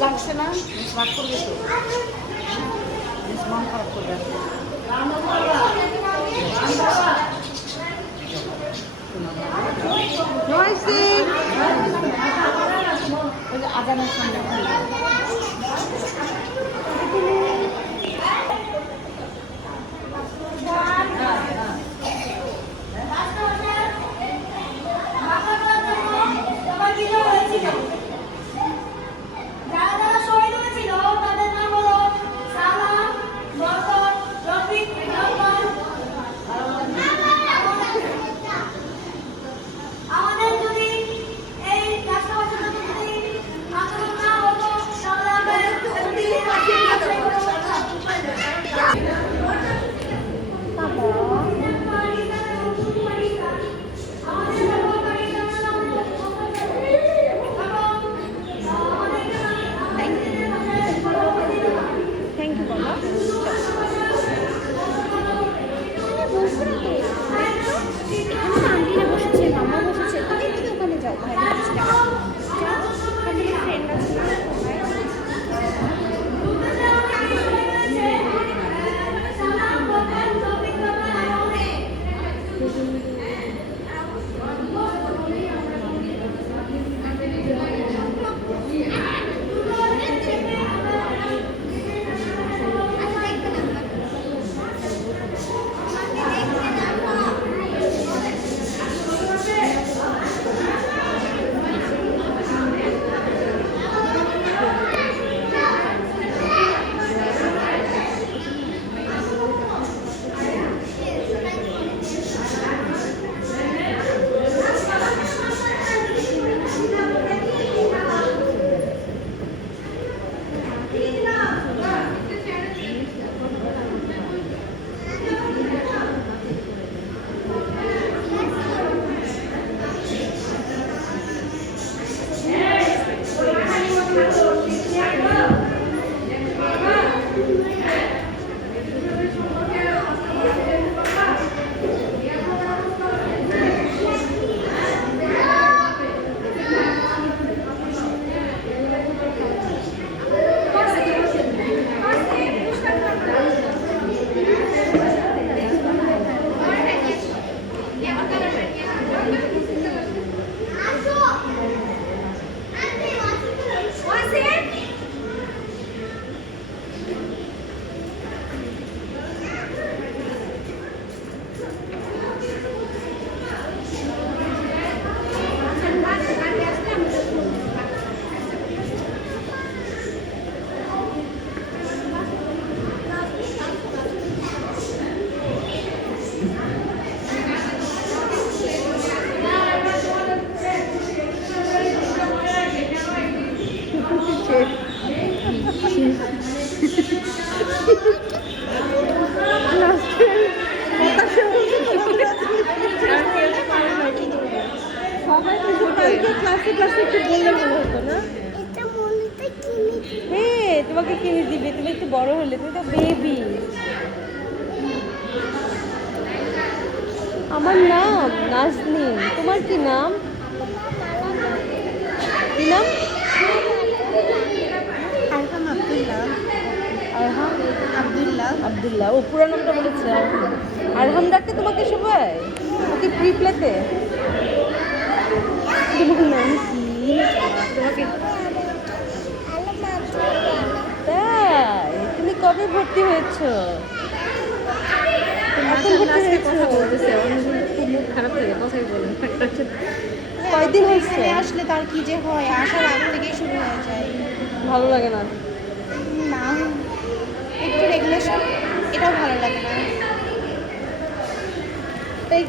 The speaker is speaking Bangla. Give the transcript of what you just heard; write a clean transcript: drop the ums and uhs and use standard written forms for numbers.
যাচ্ছে না রাগ করবে তো মন খারাপ করবে আজানের সামনে তোমাকে কিনে দিবে তুমি একটু বড় হলে তুমি তো বেবি আমার নাম নাজনীন তোমার কি নাম কি নাম আব্দুল্লাহ ও পুরো নামটা বলেছে আরহাম ডাকতে তোমাকে সবাই ওকে প্রি প্লেতে তোমার নাম কি তোমাকে তাই তুমি কবে ভর্তি হয়েছো মুখ খারাপ থাকে কথাই বলেন কয়দিন হয়েছে আসলে তার কি যে হয় আসার আগ থেকেই শুরু হয়ে যায় ভালো লাগে না না একটু রেগুলেশন এটাও ভালো লাগে না এই